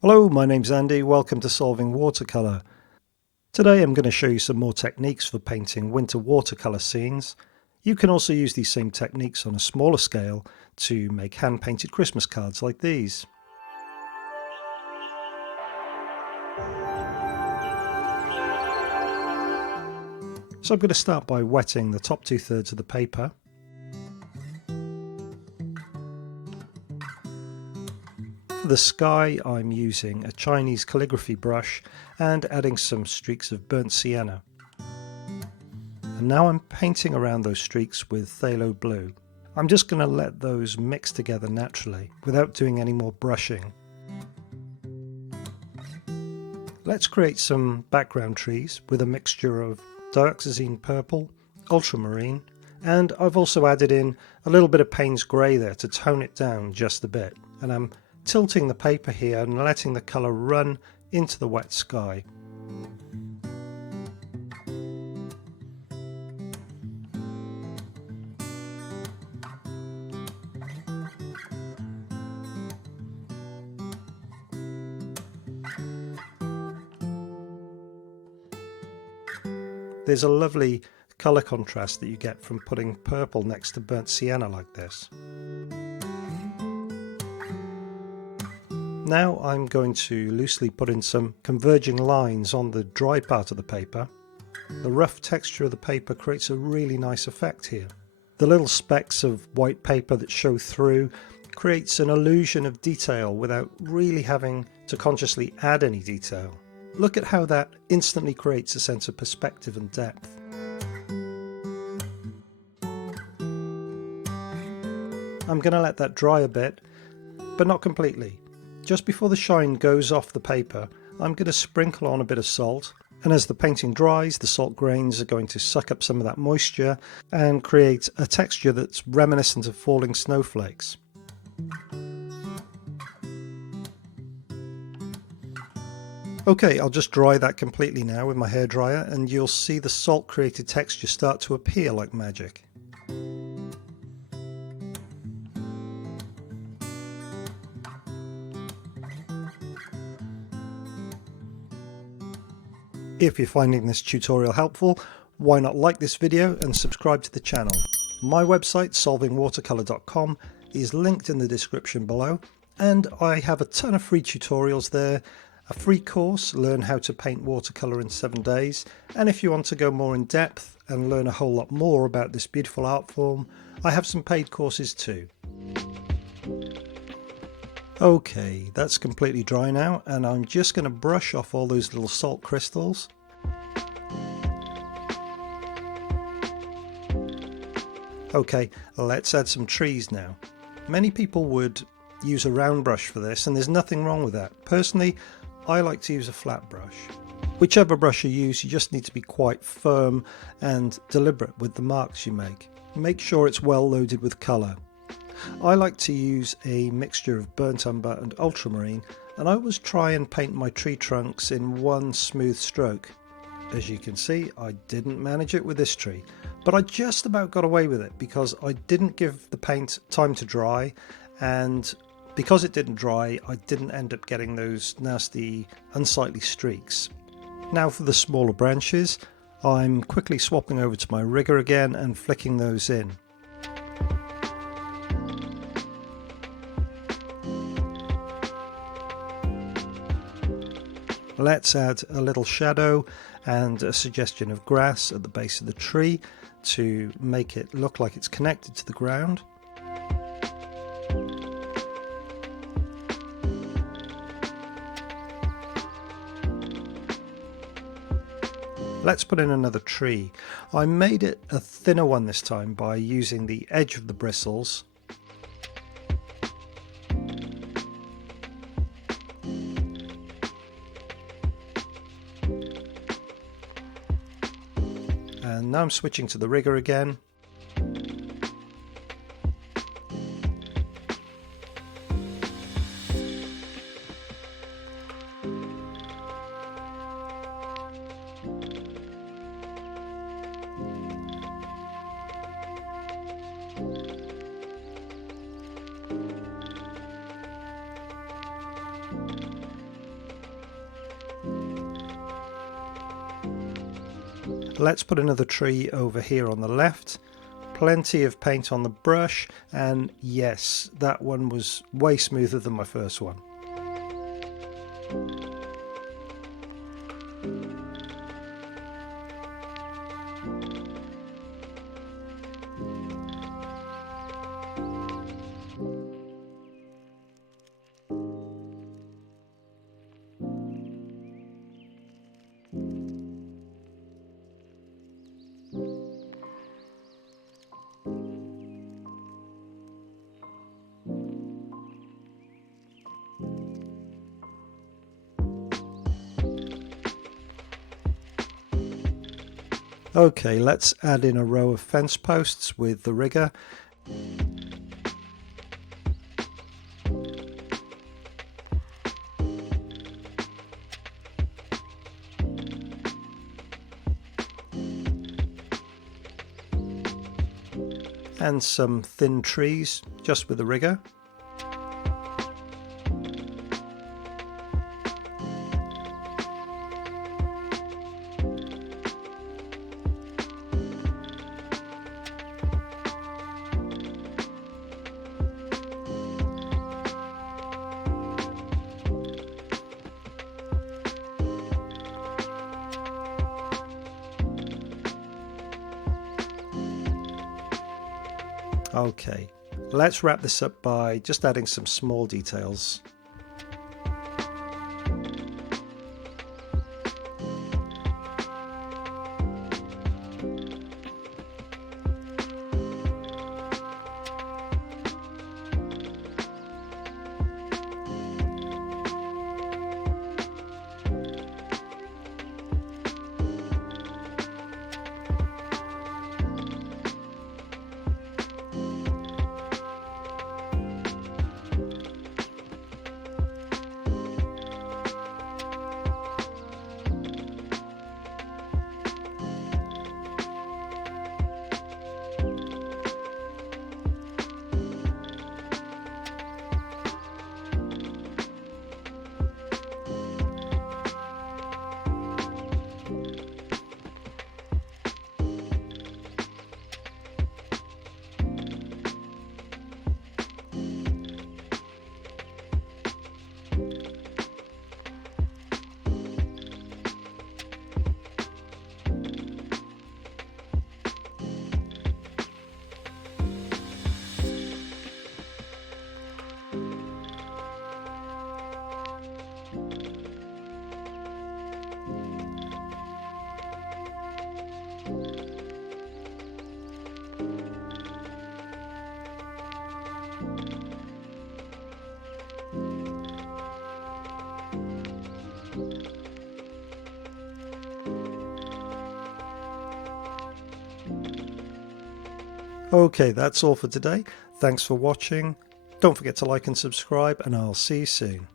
Hello, my name's Andy. Welcome to Solving Watercolour. Today I'm going to show you some more techniques for painting winter watercolour scenes. You can also use these same techniques on a smaller scale to make hand-painted Christmas cards like these. So I'm going to start by wetting the top 2/3 of the paper. For the sky, I'm using a Chinese calligraphy brush and adding some streaks of burnt sienna. And now I'm painting around those streaks with phthalo blue. I'm just going to let those mix together naturally without doing any more brushing. Let's create some background trees with a mixture of dioxazine purple, ultramarine, and I've also added in a little bit of Payne's grey there to tone it down just a bit. And I'm tilting the paper here and letting the colour run into the wet sky. There's a lovely colour contrast that you get from putting purple next to burnt sienna like this. Now I'm going to loosely put in some converging lines on the dry part of the paper. The rough texture of the paper creates a really nice effect here. The little specks of white paper that show through creates an illusion of detail without really having to consciously add any detail. Look at how that instantly creates a sense of perspective and depth. I'm going to let that dry a bit, but not completely. Just before the shine goes off the paper, I'm going to sprinkle on a bit of salt, and as the painting dries, the salt grains are going to suck up some of that moisture and create a texture that's reminiscent of falling snowflakes. Okay, I'll just dry that completely now with my hairdryer, and you'll see the salt created texture start to appear like magic. If you're finding this tutorial helpful, why not like this video and subscribe to the channel. My website, solvingwatercolor.com, is linked in the description below, and I have a ton of free tutorials there. A free course, Learn How to Paint Watercolour in 7 days, and if you want to go more in depth and learn a whole lot more about this beautiful art form, I have some paid courses too. Okay, that's completely dry now, and I'm just going to brush off all those little salt crystals. Okay, let's add some trees now. Many people would use a round brush for this, and there's nothing wrong with that. Personally, I like to use a flat brush. Whichever brush you use, you just need to be quite firm and deliberate with the marks you make. Make sure it's well loaded with colour. I like to use a mixture of burnt umber and ultramarine, and I always try and paint my tree trunks in one smooth stroke. As you can see, I didn't manage it with this tree, but I just about got away with it because I didn't give the paint time to dry, and because it didn't dry, I didn't end up getting those nasty, unsightly streaks. Now for the smaller branches, I'm quickly swapping over to my rigger again and flicking those in. Let's add a little shadow and a suggestion of grass at the base of the tree to make it look like it's connected to the ground. Let's put in another tree. I made it a thinner one this time by using the edge of the bristles. And now I'm switching to the rigger again. Let's put another tree over here on the left. Plenty of paint on the brush, and yes, that one was way smoother than my first one. Okay, let's add in a row of fence posts with the rigger. And some thin trees just with the rigger. Okay, let's wrap this up by just adding some small details. Okay, that's all for today. Thanks for watching. Don't forget to like and subscribe, and I'll see you soon.